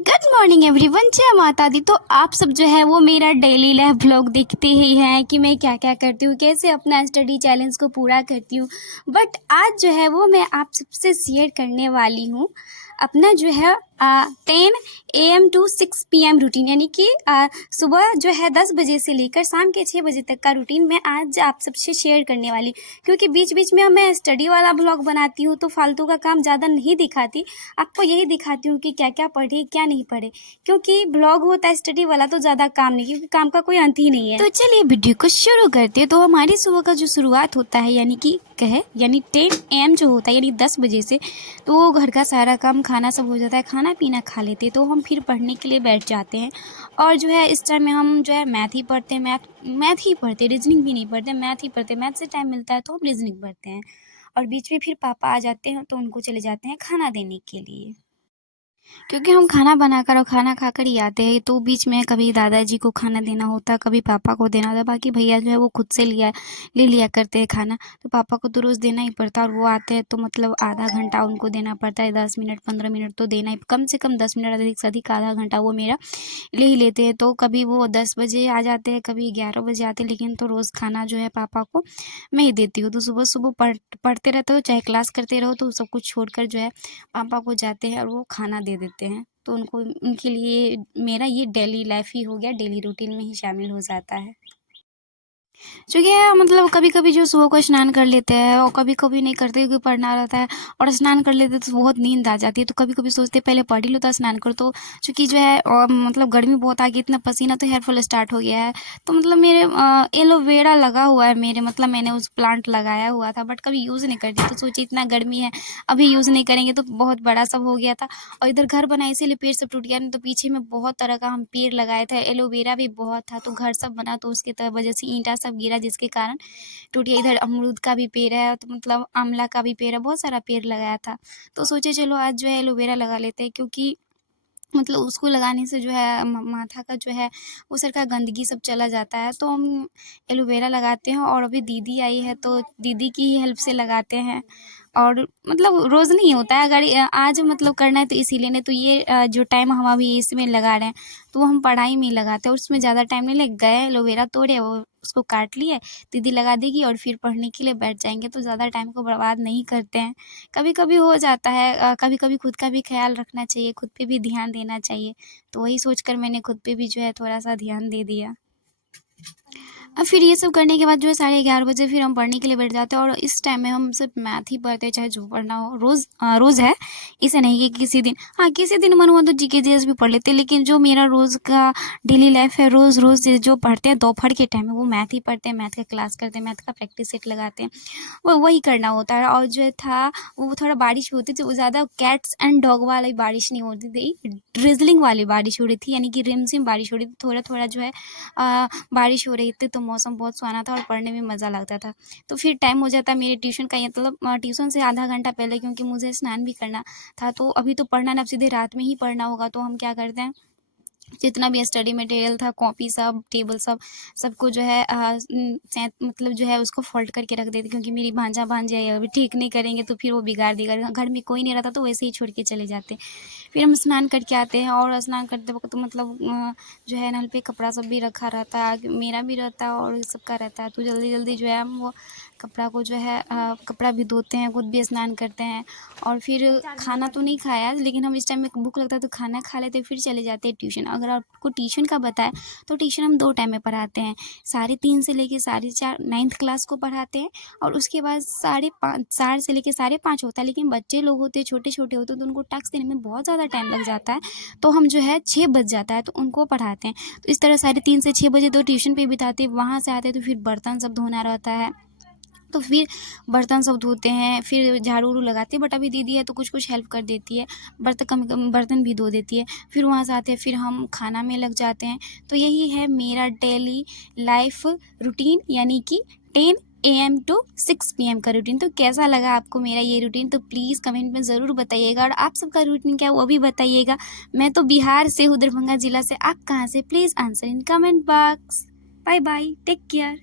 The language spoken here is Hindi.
गुड मॉर्निंग एवरीवन, जय माता दी। तो आप सब जो है वो मेरा डेली लाइफ ब्लॉग देखते ही हैं कि मैं क्या क्या करती हूँ, कैसे अपना स्टडी चैलेंज को पूरा करती हूँ। बट आज जो है वो मैं आप सबसे शेयर करने वाली हूँ अपना जो है 10 AM टू 6 PM रूटीन, यानी कि सुबह जो है 10 बजे से लेकर शाम के 6 बजे तक का रूटीन मैं आज आप सबसे शेयर करने वाली। क्योंकि बीच बीच में मैं स्टडी वाला ब्लॉग बनाती हूँ तो फालतू का काम ज़्यादा नहीं दिखाती, आपको यही दिखाती हूँ कि क्या क्या पढ़े क्या नहीं पढ़े। क्योंकि ब्लॉग होता है स्टडी वाला तो ज़्यादा काम नहीं, क्योंकि काम का कोई अंत ही नहीं है। तो चलिए वीडियो को शुरू करते हैं। तो हमारी सुबह का जो शुरुआत होता है यानी 10 AM जो होता है, यानी 10 बजे से, तो वो घर का सारा काम खाना सब हो जाता है, खाना पीना खा लेते हैं तो हम फिर पढ़ने के लिए बैठ जाते हैं। और जो है इस टाइम में हम जो है मैथ ही पढ़ते हैं, मैथ ही पढ़ते, रीजनिंग भी नहीं पढ़ते, मैथ ही पढ़ते। मैथ से टाइम मिलता है तो हम रीजनिंग पढ़ते हैं। और बीच में फिर पापा आ जाते हैं तो उनको चले जाते हैं खाना देने के लिए, क्योंकि हम खाना बनाकर और खाना खाकर ही आते हैं। तो बीच में कभी दादाजी को खाना देना होता है, कभी पापा को देना होता है। बाकी भैया जो है वो खुद से ले लिया करते हैं खाना, तो पापा को तो रोज़ देना ही पड़ता है। और वो आते हैं तो मतलब आधा घंटा उनको देना पड़ता है, 10 मिनट 15 मिनट तो देना ही, कम से कम 10 मिनट, अधिक से अधिक आधा घंटा वो मेरा ले ही लेते हैं। तो कभी वो 10 बजे आ जाते हैं, कभी 11 बजे आते हैं, लेकिन तो रोज़ खाना जो है पापा को मैं ही देती हूँ। तो सुबह सुबह पढ़ते रहते हो चाहे क्लास करते रहो, तो सब कुछ छोड़कर जो है पापा को जाते हैं और वो खाना दे देते हैं। तो उनके लिए मेरा ये डेली लाइफ ही हो गया, डेली रूटीन में ही शामिल हो जाता है। चूँकि मतलब कभी-कभी जो सुबह को स्नान कर लेते हैं और कभी-कभी नहीं करते क्योंकि पढ़ना रहता है, और स्नान कर लेते हैं तो बहुत नींद आ जाती है। तो कभी-कभी सोचते हैं पहले पढ़ ही लो तो स्नान करो। तो चूँकि जो है मतलब गर्मी बहुत आ गई, इतना पसीना, तो हेयर फॉल स्टार्ट हो गया है। तो मतलब मेरे एलोवेरा लगा हुआ है मेरे, मतलब मैंने उस प्लांट लगाया हुआ था, बट कभी यूज़ नहीं करती। तो सोची इतना गर्मी है, अभी यूज़ नहीं करेंगे तो बहुत बड़ा सब हो गया था। और इधर घर बनाए इसीलिए पेड़ सब टूट गया, नहीं तो पीछे में बहुत तरह का हम पेड़ लगाए थे, एलोवेरा भी बहुत था। तो घर सब बना तो उसके वजह से ईंटा सब गिरा, जिसके कारण टूट गया। इधर अमरूद का भी पेड़ है, तो मतलब आंवला का भी पेड़ है, बहुत सारा पेड़ लगाया था। तो सोचे चलो आज जो है एलोवेरा लगा लेते हैं, क्योंकि मतलब उसको लगाने से जो है माथा का जो है वो सर का गंदगी सब चला जाता है। तो हम एलोवेरा लगाते हैं। और अभी दीदी आई है तो दीदी की ही हेल्प से लगाते हैं। और मतलब रोज़ नहीं होता है, अगर आज मतलब करना है तो इसीलिए, नहीं तो ये जो टाइम हम अभी इसमें लगा रहे हैं तो वो हम पढ़ाई में ही लगाते हैं, उसमें ज़्यादा टाइम नहीं लग गए। एलोवेरा तोड़े, वो उसको काट लिए, दीदी लगा देगी और फिर पढ़ने के लिए बैठ जाएंगे। तो ज़्यादा टाइम को बर्बाद नहीं करते हैं। कभी कभी हो जाता है, कभी कभी खुद का भी ख्याल रखना चाहिए, खुद पे भी ध्यान देना चाहिए। तो वही सोचकर मैंने खुद पे भी जो है थोड़ा सा ध्यान दे दिया। अब फिर ये सब करने के बाद जो है 11:30 बजे फिर हम पढ़ने के लिए बैठ जाते हैं। और इस टाइम में हम सिर्फ मैथ ही पढ़ते हैं, चाहे जो पढ़ना हो। रोज़ है, इसे नहीं कि किसी दिन, हाँ किसी दिन मन हुआ तो जीके जीएस भी पढ़ लेते हैं। लेकिन जो मेरा रोज़ का डेली लाइफ है, रोज़ रोज़ जो पढ़ते हैं दोपहर के टाइम में, वो मैथ ही पढ़ते हैं, मैथ का क्लास करते हैं, मैथ का प्रैक्टिस सेट लगाते हैं, वो वही करना होता है। और जो था वो थोड़ा बारिश भी होती थी, वो ज़्यादा कैट्स एंड डॉग वाली बारिश नहीं होती थी, ड्रिजलिंग वाली बारिश हो रही थी, यानी कि रिमझिम बारिश हो रही थी। थोड़ा थोड़ा जो है बारिश हो रही थी, तो मौसम बहुत सुहाना था और पढ़ने में मज़ा लगता था। तो फिर टाइम हो जाता मेरे ट्यूशन का, मतलब ट्यूशन से आधा घंटा पहले, क्योंकि मुझे स्नान भी करना था। तो अभी तो पढ़ना ना, अब सीधे रात में ही पढ़ना होगा। तो हम क्या करते हैं, जितना भी स्टडी मटेरियल था, कॉपी सब, टेबल सब, सबको जो है मतलब जो है उसको फोल्ड करके रख देती, क्योंकि मेरी भांजा भांजी है, अभी ठीक नहीं करेंगे तो फिर वो बिगाड़ देगा। घर में कोई नहीं रहता तो वैसे ही छोड़ के चले जाते। फिर हम स्नान करके आते हैं, और स्नान करते वक्त तो मतलब जो है नल पे कपड़ा सब भी रखा रहता है, मेरा भी रहता है और सबका रहता है। तो जल्दी जल्दी जो है हम वो कपड़ा को जो है कपड़ा भी धोते हैं, खुद भी स्नान करते हैं। और फिर खाना तो नहीं खाया, लेकिन हम इस टाइम में भूख लगता है तो खाना खा लेते हैं, फिर चले जाते हैं ट्यूशन। अगर आपको ट्यूशन का बताएं तो ट्यूशन हम 2 टाइम में पढ़ाते हैं, 3:30 से लेके 4:30 9th क्लास को पढ़ाते हैं। और उसके बाद 4:30 4 से लेके 5:30 होता है। लेकिन बच्चे लोग होते हैं, छोटे छोटे होते हैं, तो उनको टास्क देने में बहुत ज़्यादा टाइम लग जाता है। तो हम जो है 6 बज जाता है तो उनको पढ़ाते हैं। तो इस तरह 3:30 से 6 बजे तो ट्यूशन पे बिताते हैं। वहाँ से आते हैं तो फिर बर्तन सब धोना रहता है, तो फिर बर्तन सब धोते हैं, फिर झाड़ू उड़ू लगाते हैं। बट अभी दीदी है तो कुछ कुछ हेल्प कर देती है, बर्तन भी धो देती है। फिर वहाँ से आते हैं, फिर हम खाना में लग जाते हैं। तो यही है मेरा डेली लाइफ रूटीन, यानी कि 10 AM टू 6 PM का रूटीन। तो कैसा लगा आपको मेरा ये रूटीन, तो प्लीज़ कमेंट में ज़रूर बताइएगा। और आप सबका रूटीन क्या है वो भी बताइएगा। मैं तो बिहार से हूँ, दरभंगा ज़िला से। आप कहाँ से, please answer in comment box. Bye bye, take care.